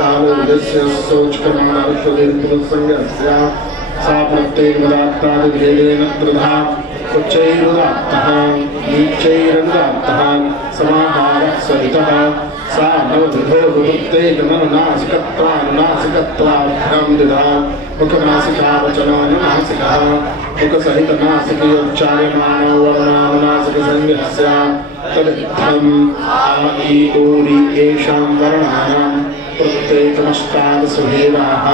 कालो यस्य शोचकर्मणार्षदीर्घसंज्ञस्य सा प्रत्येकदात्तादिभेदेन त्रिधा उच्चैरुदात्तः नीचैरनुदात्तः समाहारः सहितः सा नवविधो विमुक्तेजमनुनासिकत्वानुनासिकत्वाभ्यां द्विधा मुखनासिकावचनानुनासिकः मुखसहितनासिकयोच्चार्यमाणो वर्णानुनासिकसंज्ञस्य तदित्थम् आ इ ओ रि येषां वर्णानां प्रत्येकमष्टादशभेदाः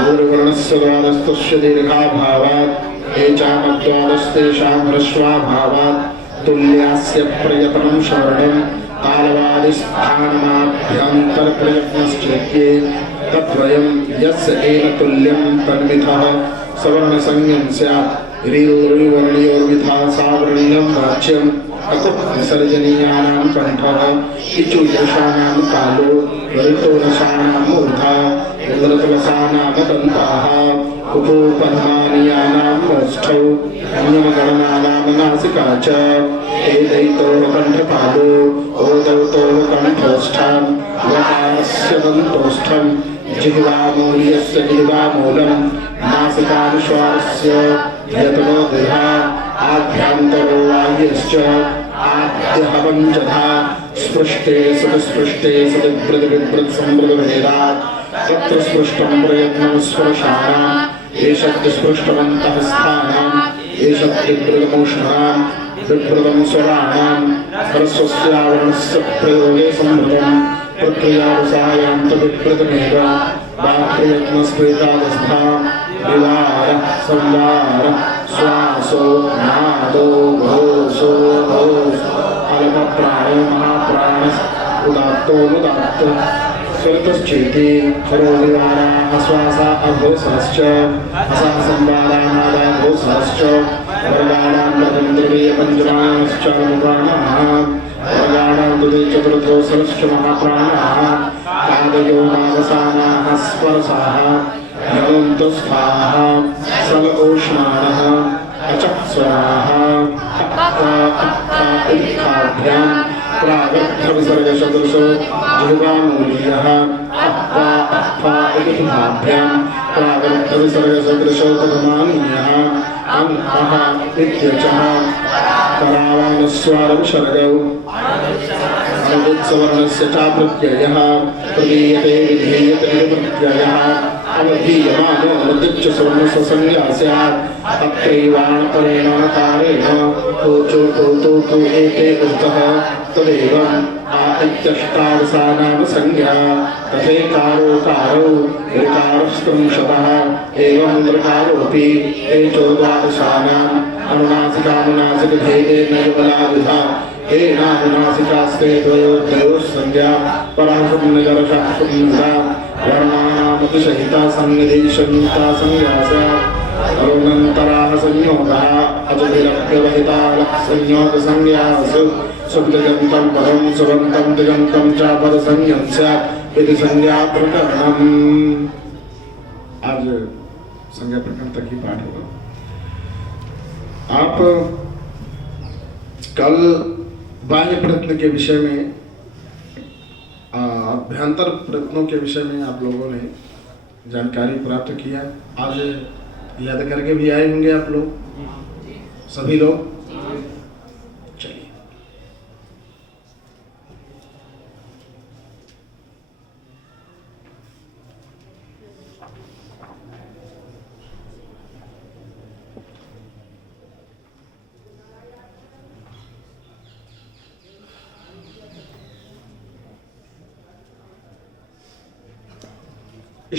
ऊर्वर्णस्य द्वादस्तस्य दीर्घाभावात् ये चामद्वादस्तेषां ह्रस्वाभावात् तुल्यास्य प्रयत्नं श्रवणं तालवादिस्थानमाभ्यन्तरप्रयत्नश्चेत्ये तद्वयं यस्य एन तुल्यं तन्मिथः सवर्णसंज्ञं स्यात् ऋवर्णयोर्विधा सावर्ण्यं वाच्यं अकुप् विसर्जनीयानां कण्ठः इचुयशानां कालो वरितोरसानां मूर्धा उदरतलसानां दन्ताः उपोपन्मानीयानां ओष्ठौ अन्यमगणनानां नासिका च एदैतो कण्ठकालो ओदैतो कण्ठोष्ठं वकारस्य दन्तोष्ठं जिह्वामूल्यस्य जिह्वामूलं नासिकानुस्वारस्य यतनो देहा आभ्यन्तरो वाह्यश्च आद्यः पञ्चधा स्पृष्टे सतिस्पृष्टेसतिव्रतविव्रतसंवृतभेदात् तत्र स्पृष्टं प्रयत्नं स्पर्शानाम् एषद्स्पृष्टवन्तः स्थानाम् एषद्विव्रतमोष्णाम् विव्रतं स्वराणां ह्रस्वस्यावर्णस्य प्रयोगे संवृतं प्रक्रियावसायां तद्विव्रतमेव बाह्ययत्नस्फेतादस्था विवारः संवारः श्वासो नादो घोषो अलमप्राणो महाप्राणः उदात्तोऽनुदात्त स्वरतश्चेति स्वरोदिवाराः श्वासा अघोषश्च हसः संवादानादाघोषश्च वर्गाणां प्रबन्धवीयपञ्चमाश्च अनुप्राणाः वर्गाणां द्वितीय चतुर्थोऽसरश्च महाप्राणाः कादयो नावसानाः स्पर्शाः यमन्तस्थाः सलोष्माणः अचक्षराः इत्थाभ्यां प्रागर्थविसर्गसदृशो जिह्वामूलीयः इत्थाभ्यां प्रागर्थविसर्गसदृशो प्रथमानीयः अङ्कः इत्यचः करावानुस्वारविसर्गौ अनुदित्सवर्णस्य चाप्रत्ययः प्रदीयते विधीयते प्रत्ययः अवधीयमानो अनुदिच्च स्वर्णस्य संज्ञा स्यात् तत्रैवाणपरेण नकारेण तु एते उक्तः तदेवम् आ इत्यष्टावसानां संज्ञा तथैकारो कारो ऋकारस्त्रिंशतः एवं ऋकारोऽपि एचोद्वादशानाम् अनुनासिकानुनासिकभेदेन युगलाविधा एनानुनासिकास्ते द्वयोर्द्वयोस्संज्ञा पराशुम्निदर्शः शुम्निदा वर्णानामतिसहिता सन्निधिसंयुक्ता संज्ञा स्यात् अरुणन्तराः संयोगः अजभिरव्यवहिताः संयोगसंज्ञासु सुब्दिगन्तं पदं सुबन्तं दिगन्तं च पदसंज्ञं स्यात् इति संज्ञा प्रकरणम्। आज संज्ञा प्रकरण तक ही पाठ होगा। आप कल बाह्य प्रयत्न के विषय में अभ्यंतर प्रयत्नों के विषय में आप लोगों ने जानकारी प्राप्त किया। आज याद करके भी आए होंगे आप लोग सभी लोग। चलिए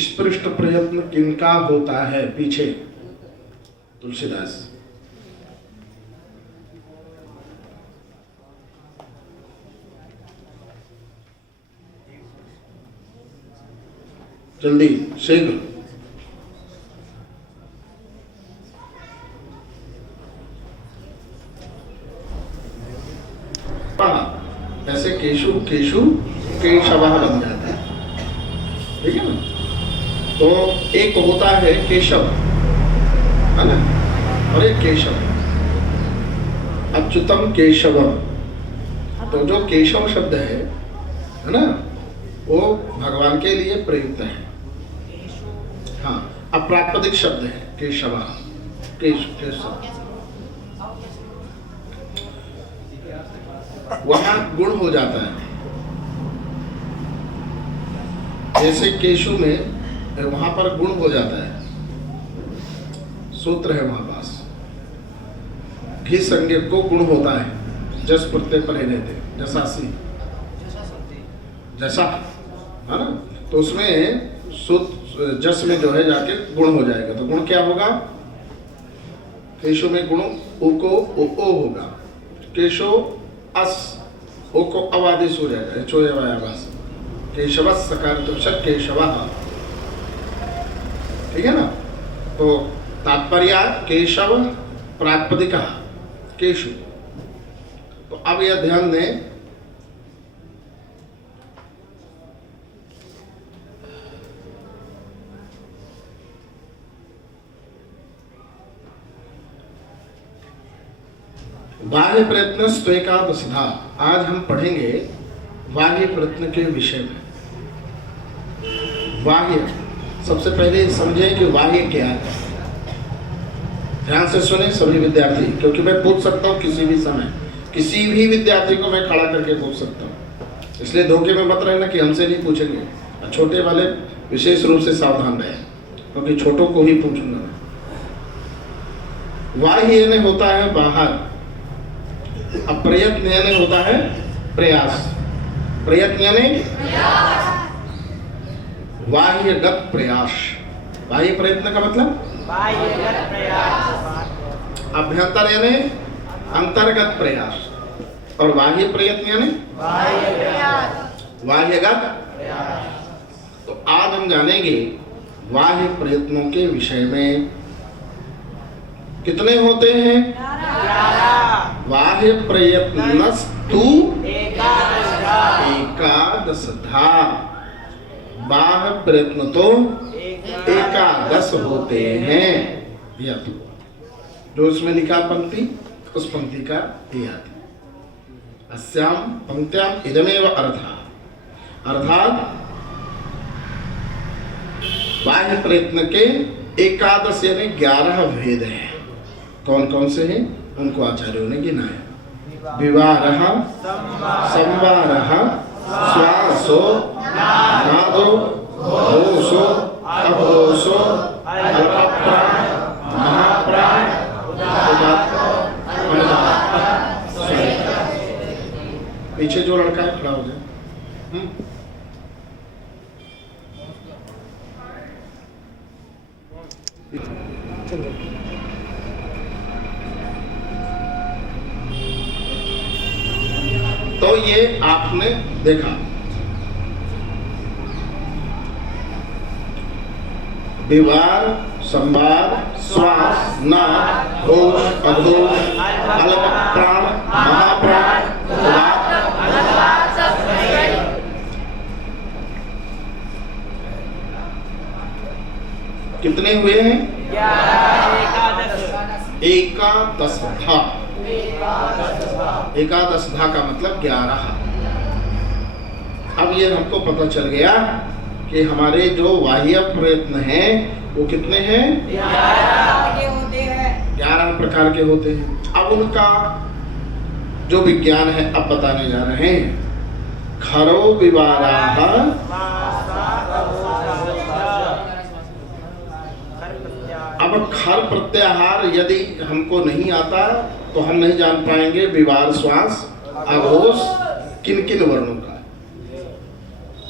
स्पृष्ट प्रयत्न किनका होता है? पीछे तुलसीदास। जल्दी शीघ्र। ऐसे केशु केशु केशवः बन जाता है, ठीक है ना। तो एक होता है केशव, है ना, और एक केशव, अच्युतम केशवम। तो जो केशव शब्द है ना, वो भगवान के लिए प्रयुक्त है। हाँ, अप्रापदिक शब्द है केशव, केशव। वहां गुण हो जाता है, जैसे केशु में वहां पर गुण हो जाता है, सूत्र है वहां पास, घी संज्ञ को गुण होता है, जस प्रत्यय पर ही रहते, जसासी जसा है ना, तो उसमें जस में जो है जाके गुण हो जाएगा, तो गुण क्या होगा? केशो में गुण ओ को ओ होगा, केशो अस ओ को अवादेश हो जाएगा, चोयवायावास, केशव सकार केशव, ठीक है ना। तो तात्पर्य केशव प्रातिपदिक केशु। तो अब यह ध्यान दें, बाह्य प्रयत्न स्वेकादशधा। आज हम पढ़ेंगे बाह्य प्रयत्न के विषय में। बाह्य, सबसे पहले समझें कि बाह्य क्या है। ध्यान से सुने सभी विद्यार्थी, क्योंकि मैं पूछ सकता हूँ किसी भी समय, किसी भी विद्यार्थी को मैं खड़ा करके पूछ सकता हूँ, इसलिए धोखे में मत रहना कि हमसे नहीं पूछेंगे। छोटे वाले विशेष रूप से सावधान रहे, क्योंकि छोटों को ही पूछूंगा। बाह्य होता है बाहर, अप्रयत्न यानी होता है प्रयास, प्रयत्न यानी बाह्यगत प्रयास। बाह्य प्रयत्न का मतलब बाह्यगत प्रयास, अभ्यंतर यानी अंतर्गत प्रयास, और बाह्य प्रयत्न यानी बाह्यगत प्रयास। तो आज हम जानेंगे बाह्य प्रयत्नों के विषय में। कितने होते हैं? बाह्य प्रयत्नस्तु एकादशधा। बाह्य प्रयत्न तो एकादश होते हैं। यह तो जो उसमें लिखा पंक्ति, उस पंक्ति का याद। अस्याम पंक्त्याम इदमेव अर्थः, अर्थात बाह्य प्रयत्न के एकादश यानी 11 भेद हैं। कौन कौन से हैं उनको आचार्यों ने गिनाया। विवारः, संवारः, श्वासो, नादो, घोषो, अघोषो, अल्पप्राण, महाप्राण, उदात्त, अनुदात्त, स्वरित। पीछे जो लड़का है खड़ा हो जाए। तो ये आपने देखा, विवार, संवार, श्वास, नाद, घोष, अघोष, अल्प प्राण, महाप्राण, उदात्त। कितने हुए हैं? एकादशधा। एकादशधा का मतलब 11। अब ये हमको पता चल गया कि हमारे जो बाह्य प्रयत्न हैं वो कितने हैं? 11 प्रकार के होते हैं। अब उनका जो विज्ञान है अब बताने जा रहे हैं। खरो विवाराः, अब खर प्रत्याहार यदि हमको नहीं आता तो हम नहीं जान पाएंगे विवार, श्वास, आघोष किन किन वर्णों का।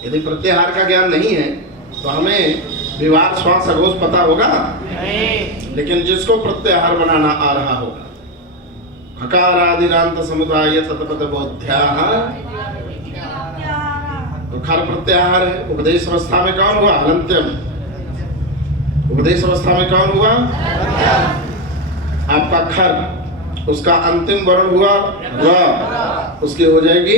यदि प्रत्याहार का ज्ञान नहीं है तो हमें विवार, श्वास, आघोष पता होगा नहीं। लेकिन जिसको प्रत्याहार बनाना आ रहा होगा, हकारादिरांत समुदाय तत्पद बोध्याः, तो खर प्रत्याहार है। उपदेश अवस्था में कौन हुआ? हलंत्यम। उपदेश अवस्था में कौन हुआ? आपका खर, उसका अंतिम वर्ण हुआ र, उसकी हो जाएगी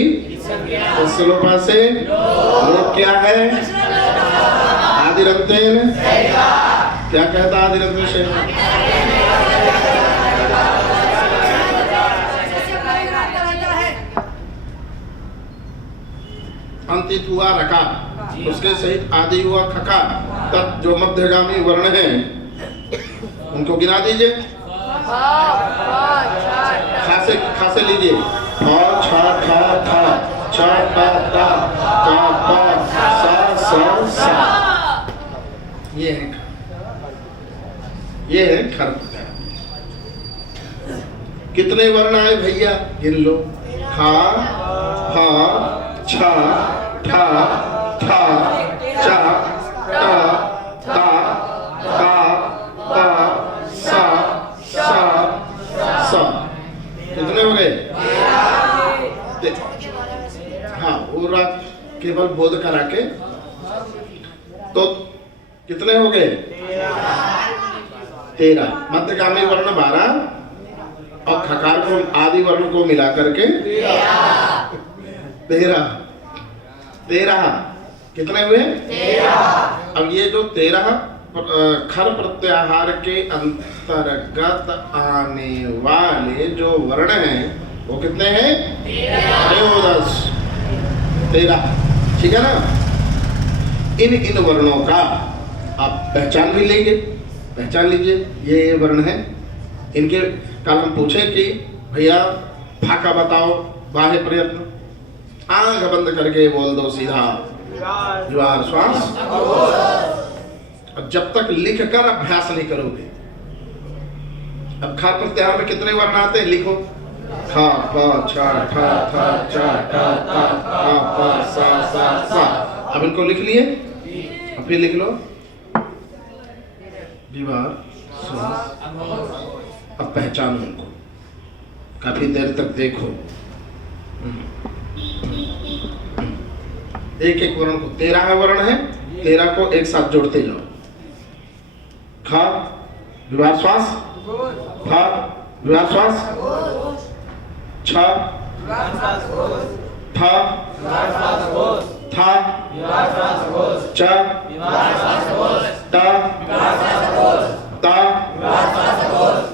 लोपा से। लोप क्या है? आदिरंतेन। क्या कहता आदिरंतेन से? अंतित हुआ रकार, उसके सहित आदि हुआ खकार, तब जो मध्यगामी वर्ण है उनको गिना दीजिए। खासे लीजिए। छ ठ ठ छ ट ट प प स स ये है खर प्रत्यय। कितने वर्ण आए भैया गिन लो। खा फ छ ठ ठ च ट ता का प स स कितने हो गए? हाँ, पूरा केवल बोध करा के तो कितने हो गए? 13। मध्यगामी वर्ण 12 और खकार को आदि वर्ण को मिला करके 13 कितने हुए? 13। अब ये जो 13 खर प्रत्याहार के अंतर्गत आने वाले जो वर्ण हैं वो कितने हैं? 13। ठीक है ना? इन वर्णों का आप पहचान भी लेंगे, पहचान लीजिए ये वर्ण है। इनके कल हम पूछे कि भैया फाका बताओ, बाह्य प्रयत्न, आंख बंद करके बोल दो सीधा ज्वार श्वास। और जब तक लिख कर अभ्यास नहीं करोगे, अब खा प्रत्याहार में कितने वर्ण आते हैं लिखो। खा प छ ठ थ च ट ता का प स स। अब इनको लिख लिए, अब फिर लिख लो विवाह श्वास। अब पहचानो उनको, काफी देर तक देखो। एक एक वर्ण को, 13 वर्ण है, 13 को एक साथ जोड़ते जाओ। ख विवाह श्वास, फ विवाह श्वास, छ ठ था च ट ता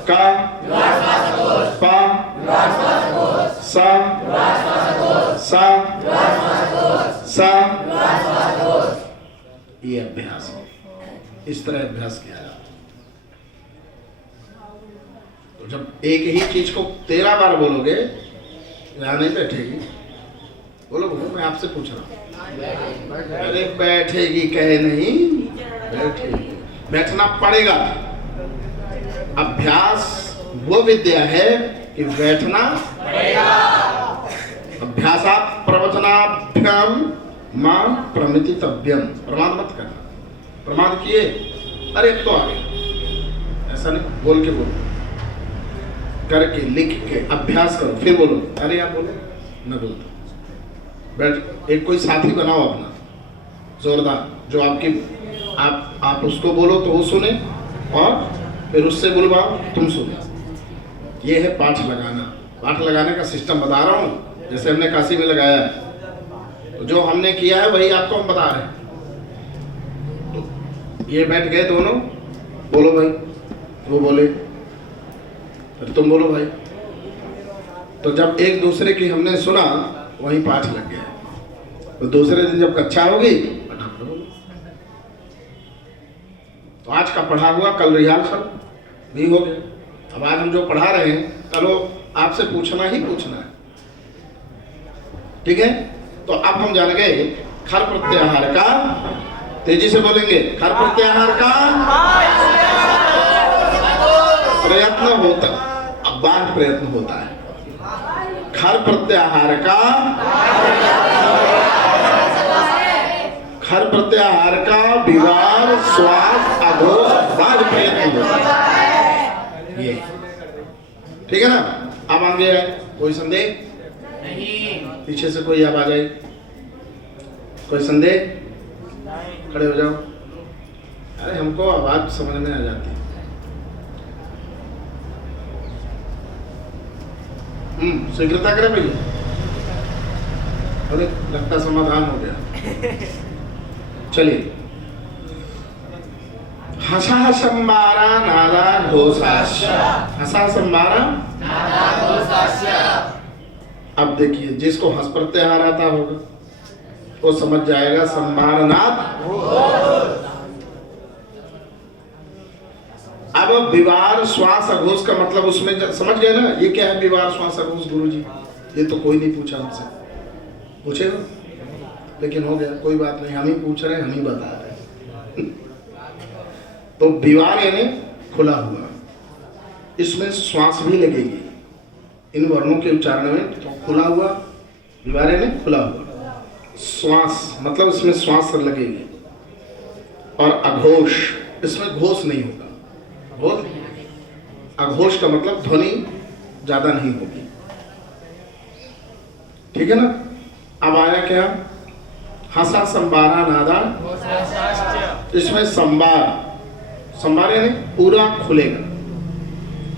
का पा सा सा ये अभ्यास है। इस तरह अभ्यास किया जाता है। तो जब एक ही चीज को 13 बार बोलोगे, यहाँ नहीं बैठेगी। बोलो बोलो, मैं आपसे पूछ रहा हूँ। अरे बैठेगी कहे नहीं, बैठेगी, बैठना पड़ेगा। अभ्यास वो विद्या है कि बैठना पड़ेगा। अभ्यासात् प्रवचनाभ्याम मां प्रमितितव्यम। प्रमाद मत करना, प्रमाद किए अरे तो आ गया, ऐसा नहीं, बोल के बोलो, करके लिख के अभ्यास करो, फिर बोलो। अरे आप बोलो न बोलते, बैठ एक कोई साथी बनाओ अपना जोरदार, जो आपकी आप उसको बोलो तो वो सुने, और फिर उससे बुलवाओ तुम सुनो। ये है पाठ लगाना। पाठ लगाने का सिस्टम बता रहा हूँ, जैसे हमने काशी में लगाया है, तो जो हमने किया है वही आपको हम बता रहे हैं। तो ये बैठ गए दोनों, बोलो भाई, वो बोले, फिर तुम बोलो भाई। तो जब एक दूसरे की हमने सुना, वही पाठ लग गया। तो दूसरे दिन जब कक्षा होगी, तो आज का पढ़ा हुआ कल रिहर्सल भी हो गया। अब आज हम जो पढ़ा रहे हैं, कल वो आपसे पूछना ही पूछना है। ठीक है? तो अब हम जान गए खर प्रत्याहार का, तेजी से बोलेंगे, खर प्रत्याहार का प्रयत्न होता, अब बाह्य प्रयत्न होता है। खर प्रत्याहार का, खर प्रत्याहार का विवार श्वास अघोष बाह्य प्रयत्न होता है। ये ठीक है ना? अब आगे है, कोई संदेह नहीं? पीछे से कोई अब आ जाए, कोई संदेह? खड़े हो जाओ। अरे हमको आवाज समझ में आ जाती है। शीघ्रता करें भैया। अरे लगता समाधान हो गया। चलिए। हसा संबारा नादा घोषाश्य। हसा संबारा नादा घोषाश्य। अब देखिए, जिसको हंस प्रत्याहार आता होगा, वो समझ जाएगा संभारनाथ। अब विवार श्वास अघोष का मतलब उसमें समझ गए ना, ये क्या है विवार श्वास अघोष गुरुजी? ये तो कोई नहीं पूछा हमसे, पूछेगा लेकिन हो गया, कोई बात नहीं, हम ही पूछ रहे हैं, हम ही बता रहे हैं। तो विवार यानी खुला हुआ, इसमें श्वास भी लगेगी इन वर्णों के उच्चारण में। तो खुला हुआ, विवार यानी खुला हुआ, श्वास मतलब इसमें श्वास लगेगी। और अघोष, इसमें घोष नहीं होगा। घोष, अघोष का मतलब ध्वनि ज्यादा नहीं होगी, ठीक है ना। अब आया क्या? हसा संबारा नादा, इसमें संबार, संबार यानी पूरा खुलेगा,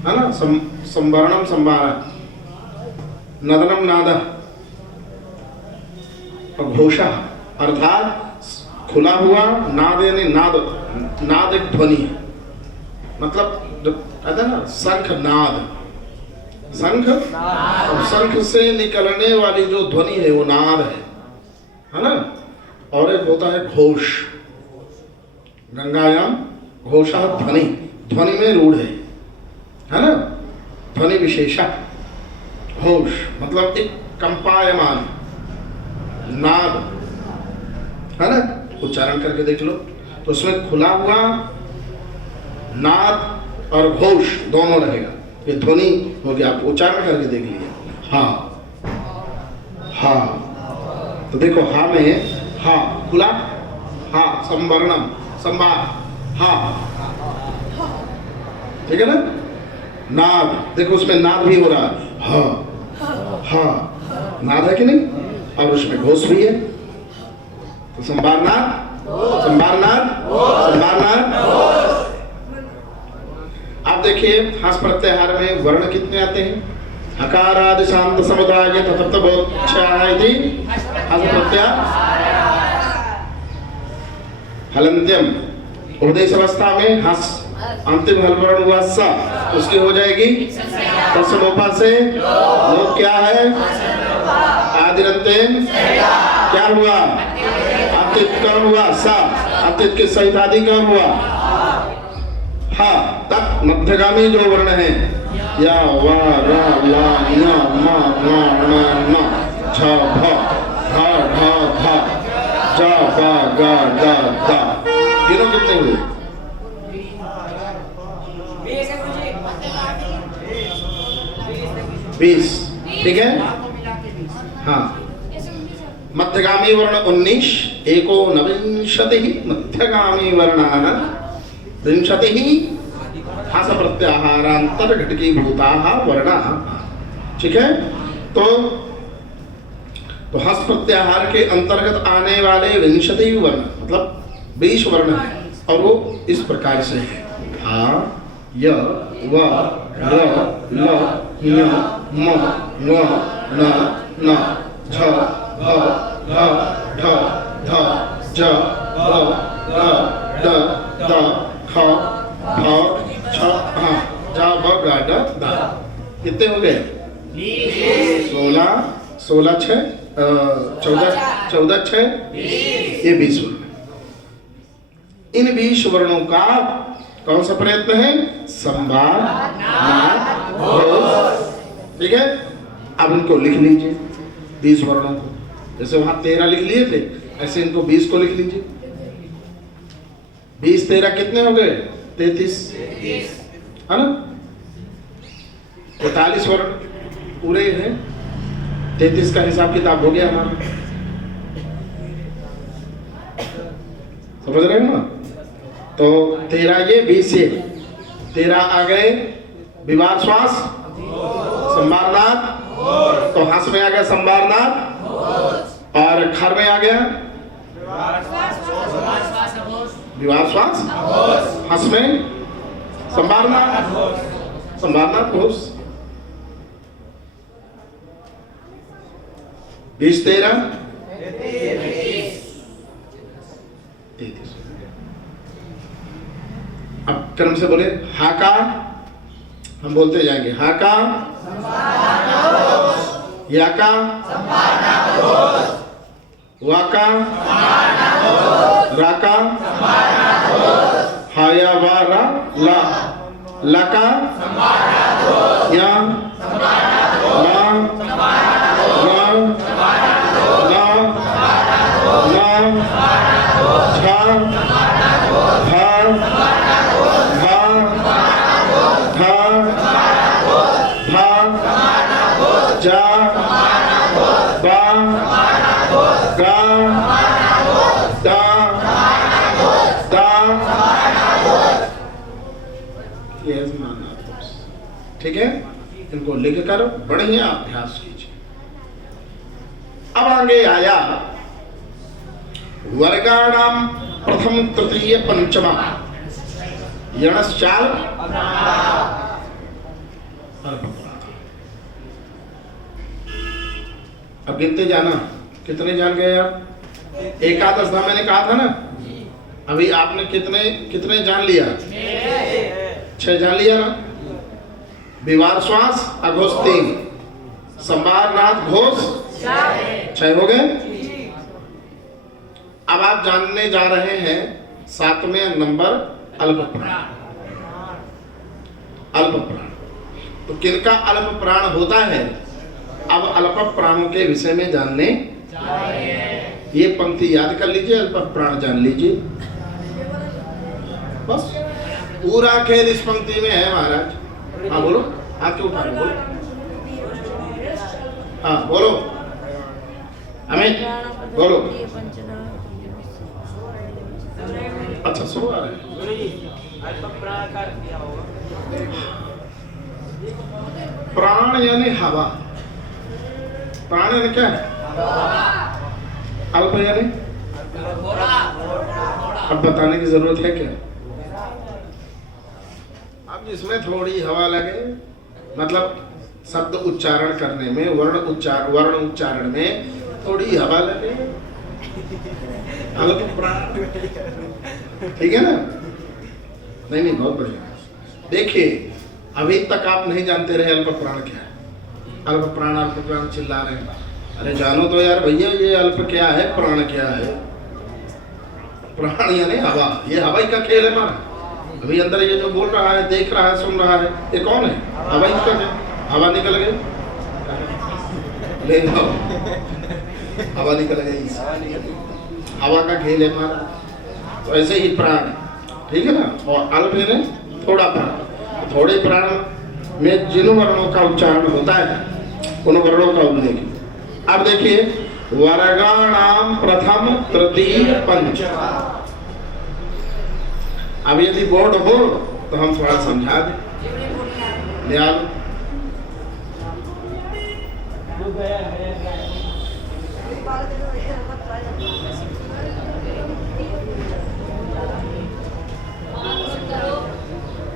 है ना। संवरणम संबारा, नदनम नादा, घोषा अर्थात खुला हुआ, नाद यानी नाद, नाद एक ध्वनि है, मतलब कहते हैं ना शंख नाद, शंख, शंख से निकलने वाली जो ध्वनि है वो नाद है ना। और एक होता है घोष, गंगायाम घोषा ध्वनि, ध्वनि में रूढ़ है ना, ध्वनि विशेषा। घोष मतलब एक कंपायमान नाद, है ना। उच्चारण करके देख लो तो उसमें खुला हुआ, नाद और घोष दोनों रहेगा, ये ध्वनि हो गया। आप उच्चारण करके देख लीजिए, हा हा, तो देखो हा में हा खुला, हा संवर्णम संवार, हा, ठीक है ना। नाद देखो उसमें नाद भी हो रहा है, हा हा, नाद है कि नहीं, और उसमें घोष भी है। तो संवारनाद, संवारनाद, संवारनाद। आप देखिए हस प्रत्याहार में वर्ण कितने आते हैं? हकारादि शांत समुदाय ततप्त बोध्यायति हस प्रत्याहार। हलंत्यम उपदेश अवस्था में हस, अंतिम हल वर्ण हुआ स, उसकी हो जाएगी तस्लोपा से। लोप क्या है? आदिरंतेन क्या हुआ? अतित कौन हुआ? सा, अतित के सहित आदि कौन हुआ? हा, तक मध्यगामी जो वर्ण है, या वा रा ला न्या मा मा णा मा, झ भ ढ ढ ध, ज ब ग द द। गिनो कितने हुए? 20, ठीक है। हाँ, मध्यगामी वर्ण 19, एकोनविंशतिः मध्यगामी वर्णाः विंशतिः हस प्रत्याहारांतर घटकीभूताः वर्णाः, ठीक है। तो हस प्रत्याहार के अंतर्गत आने वाले 20 वर्ण मतलब 20 वर्ण है, और वो इस प्रकार से है। हा, य, व, र, ल, ञ, म, ङ, न, न, झ, भ, ढ, ढ, ध, ज, भ, ग, ड, द, ख, फ, छ, ह, ज, भ, ग, ड, द। कितने हो गए? 16, 16 6, 14 6, ये 20 वर्ण। इन 20 वर्णों का कौन सा प्रयत्न है? संवार, नाद, घोष, ठीक है। अब इनको लिख लीजिए 20 वर्णों को, जैसे वहां 13 लिख लिए थे, ऐसे इनको 20 को लिख लीजिए। 20 13 कितने हो गए? 33, है ना। 43 वर्ण पूरे हैं, 33 का हिसाब किताब हो गया हमारा, समझ रहे हो ना। तो 13 ये, 20 ये, 13 आ गए विवार श्वास, संवारनाद, तो हस में आ गया संवारनाद, और खर में आ गया विवार श्वास, हस में संवारनाद, संवारनाद घोष। 20 13 33। अब क्रम से बोले, हाका हम बोलते जाएंगे, हाका, याका, वाका राका हाया वारा ला लका या ला ला ला ला झा भा भा भा भा जा बा गा दा दा। ये ठीक है, इनको लिख कर बढ़िया अभ्यास कीजिए। अब आगे आया वर्गाणाम प्रथम तृतीय पंचमा यणश्चाल अब गिनते जाना, कितने जान गए आप? एकादश धाम मैंने कहा था ना, अभी आपने कितने कितने जान लिया? 6 जान लिया ना। विवार श्वास अघोष 3, संवार नाथ घोष 6 हो गए। अब आप जानने जा रहे हैं 7वें नंबर अल्प प्राण। अल्प प्राण तो किनका अल्प प्राण होता है? अब अल्प प्राणों के विषय में जानने ये पंक्ति याद कर लीजिए, अल्प प्राण जान लीजिए, बस पूरा खेल इस पंक्ति में है महाराज। हाँ बोलो, हाथ क्यों उठा रहे, बोलो। हाँ बोलो, अमित बोलो। अच्छा सो रहा है। प्राण यानी हवा। प्राण यानी क्या है? अल्प यानी अब बताने की जरूरत है क्या? अब जिसमें थोड़ी हवा लगे, मतलब शब्द उच्चारण करने में, वर्ण उच्चारण में थोड़ी हवा लगे, अल्प प्राण। ठीक है ना? नहीं बहुत बढ़िया। देखिए अभी तक आप नहीं जानते रहे अल्प प्राण क्या है। अल्प प्राण चिल्ला रहे हैं, अरे जानो तो यार भैया, ये अल्प क्या है, प्राण क्या है? प्राण यानी हवा, ये हवाई का खेल है हमारा। अभी अंदर ये जो बोल रहा है, देख रहा है, सुन रहा है, ये कौन है? हवाई का है। हवा निकल गई, ले लो, हवा निकल गई, हवा का खेल है हमारा। तो ऐसे ही प्राण, ठीक है ना? और अल्प यानी थोड़ा प्राण। थोड़े प्राण में जिन वर्णों का उच्चारण होता है उन वर्णों का उल्लेख। अब देखिए वर्गाणाम प्रथम तृतीय पंच। अब यदि बोर्ड हो तो हम थोड़ा समझा दें।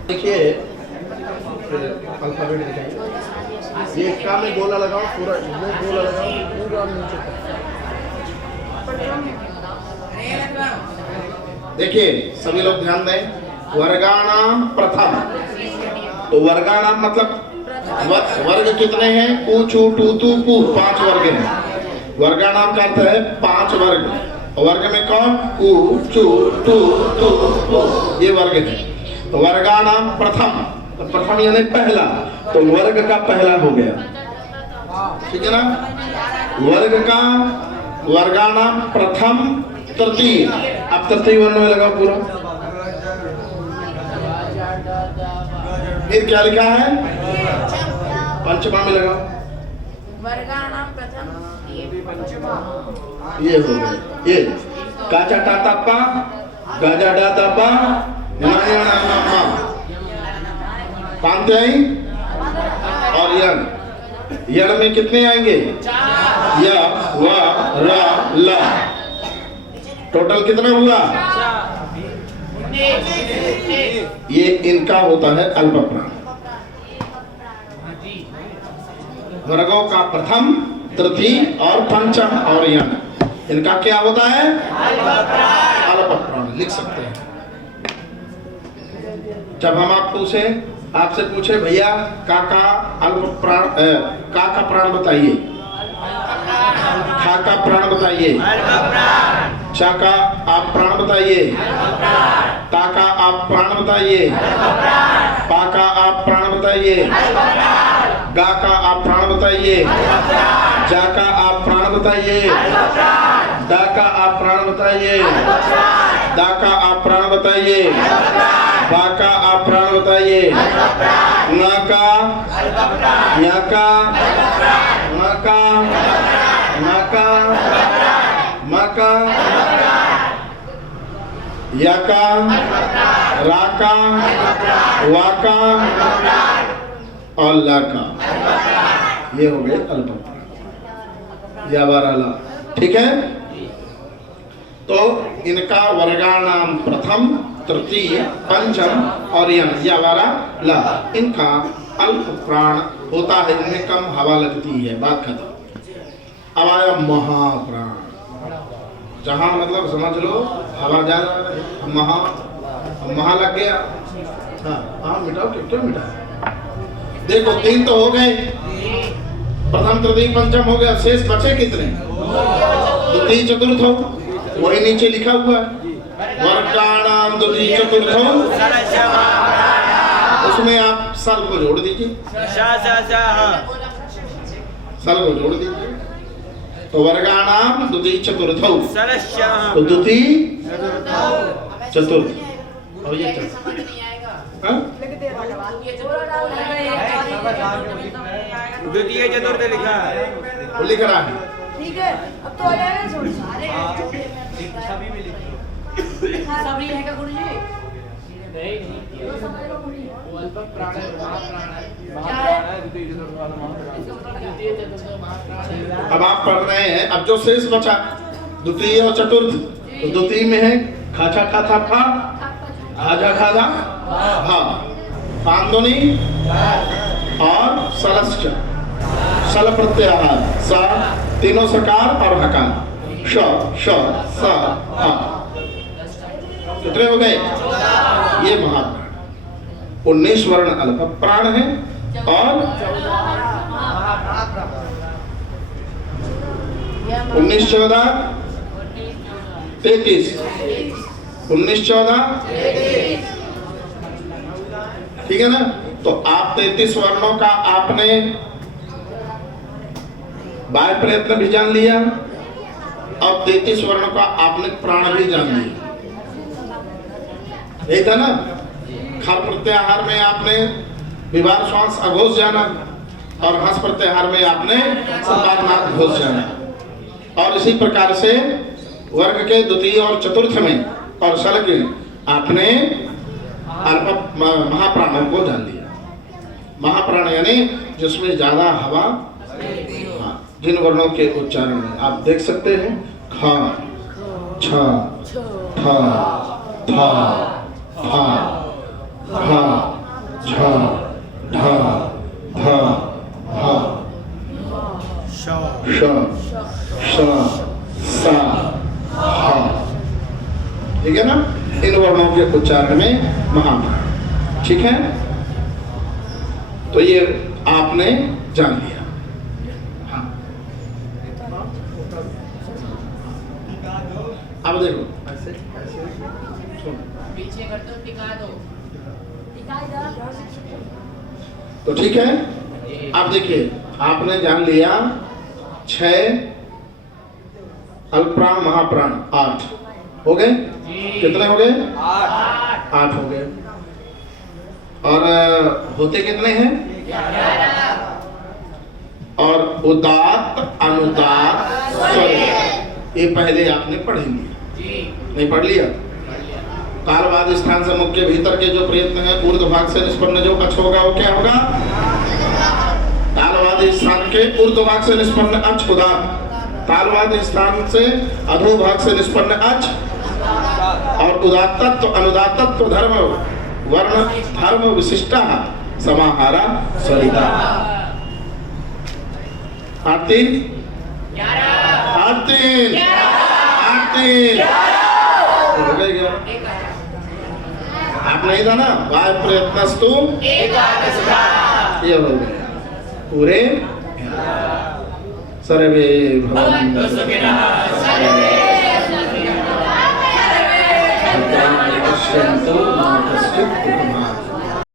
देखिए अल्फाबेट दिखाइए। ये क्या में गोला लगाओ, पूरा इसमें गोला लगाओ, पूरा नीचे तक। देखिए सभी लोग ध्यान दें। वर्गाणाम प्रथम, तो वर्गाणाम मतलब वर्ग कितने हैं? कु चु टू तू कु, 5 वर्ग हैं। वर्गाणाम का अर्थ है 5 वर्ग। वर्ग में कौन? कु चु टू तू कु, ये वर्ग है। वर्गाणाम प्रथम, तो प्रथम यानी पहला, तो वर्ग का पहला हो गया, ठीक है ना? वर्ग का वर्गाणाम प्रथम तृतीय। अब तृतीय वर्ण में लगाओ पूरा। फिर क्या लिखा है? पंचमा में लगाओ। वर्गाणाम प्रथम ये हो गया। ये काचा टाटा पा, गाजा डाटा पा, पांते आई और यण में कितने आएंगे? य व र ल। टोटल कितना हुआ? ये इनका होता है अल्प प्राण। वर्गों का प्रथम तृतीय और पंचम और यण, इनका क्या होता है? अल्प प्राण। लिख सकते हैं। जब हम आपसे पूछे भैया का अल्प प्राण, का प्राण बताइए, खा का प्राण बताइए, चा का आप प्राण बताइए, ता का आप प्राण बताइए, पा का आप प्राण बताइए, गा का आप प्राण बताइए, जा का आप प्राण बताइए, दा का आप प्राण बताइए, दा का आप प्राण बताइए, बा का आप प्राण बताइए, न का, य का, न का, न का, म का, या का, रा का, वा का और ला का। ये हो गए अल्प प्राण या वाराला। ठीक है, तो इनका वर्गाणाम प्रथम, तृतीय, पंचम और या वाराला, इनका अल्प प्राण होता है, इनमें कम हवा लगती है। बात खत्म। अब आया महाप्राण, जहां मतलब समझ लो हवा ज्यादा, महा लग गया। हाँ मिटाओ, क्यों मिटाओ? देखो 3 तो हो गए, प्रथम तृतीय पंचम हो गया, शेष बचे कितने? द्वितीय चतुर्थ हो, वही नीचे लिखा हुआ है, वर्गाणाम द्वितीय चतुर्थ हो, उसमें आप सल को जोड़ दीजिए, सल को जोड़ दीजिए, तो वर्गाणाम द्वितीय चतुर्थ हो, तो द्वितीय चतुर्थ और ये द्वितीय चतुर्थ लिखा है, वो लिख रहा है। ठीक है, अब तो आ जाएगा। सब नहीं रहेगा गुरु जी। अब आप पढ़ रहे हैं, अब जो शेष बचा द्वितीय और चतुर्थ, तो द्वितीय में है खाचा खाथा खा, आजा खाधा हा, पांदुनी और सलश्च, सल प्रत्याहार, सा तीनों सकार और हकार, श श स हा। कितने हो गए? ये महाप्राण। 19 वर्ण अल्प प्राण है और 19 14 33, 19 14 ठीक है ना। तो आप 33 वर्णों का आपने बाह्य प्रयत्न भी जान लिया और 33 वर्णों का आपने प्राण भी जान लिया, यही था ना। खर प्रत्याहार में आपने विवाह श्वास अघोष जाना और हंस प्रत्याहार में आपने संपादनाथ घोष जाना, और इसी प्रकार से वर्ग के द्वितीय और चतुर्थ में और सल के आपने अल्प महाप्राणों को जान लिया। महाप्राण यानी जिसमें ज्यादा हवा, जिन वर्णों के उच्चारण में आप देख सकते हैं, ख, छ, ठ, थ, फ, ह, झ, ढ, ध, ह, श, श, स, ह। ठीक है ना। इन वर्णों के उच्चारण में महाप्राण। ठीक है, तो ये आपने जान लिया। हाँ, अब देखो पीछे कर दो, टिका दो। तो ठीक है, अब देखिए आपने जान लिया 6 अल्पप्राण महाप्राण 8 हो गए। कितने हो गए? 8 हो गए। और होते कितने हैं? 11। और उदात्त, अनुदात्त, स्वरित, ये पहले आपने पढ़ लिया, नहीं पढ़ लिया? कालवाद स्थान से मुख के भीतर के जो प्रयत्न है, ऊर्ध्व भाग से निष्पन्न जो अच होगा वो क्या होगा? तालवाद स्थान के ऊर्ध्व भाग से निष्पन्न अच उदात्त, तालवाद स्थान से अधो भाग से निष्पन्न अच, और उदात्तत्व अनुदात्तत्व धर्म वर्ण धर्म विशिष्टा समाहारा स्वरिता। 8 3 8 3 8 3 हो गया। आप नहीं था ना, वाय प्रयत्नस्तु ये हो गया पूरे। सर्वे भवन्तु सुखिनः सर्वे भद्राणि पश्यन्तु मा कश्चित् दुःखमाप्नुयात्।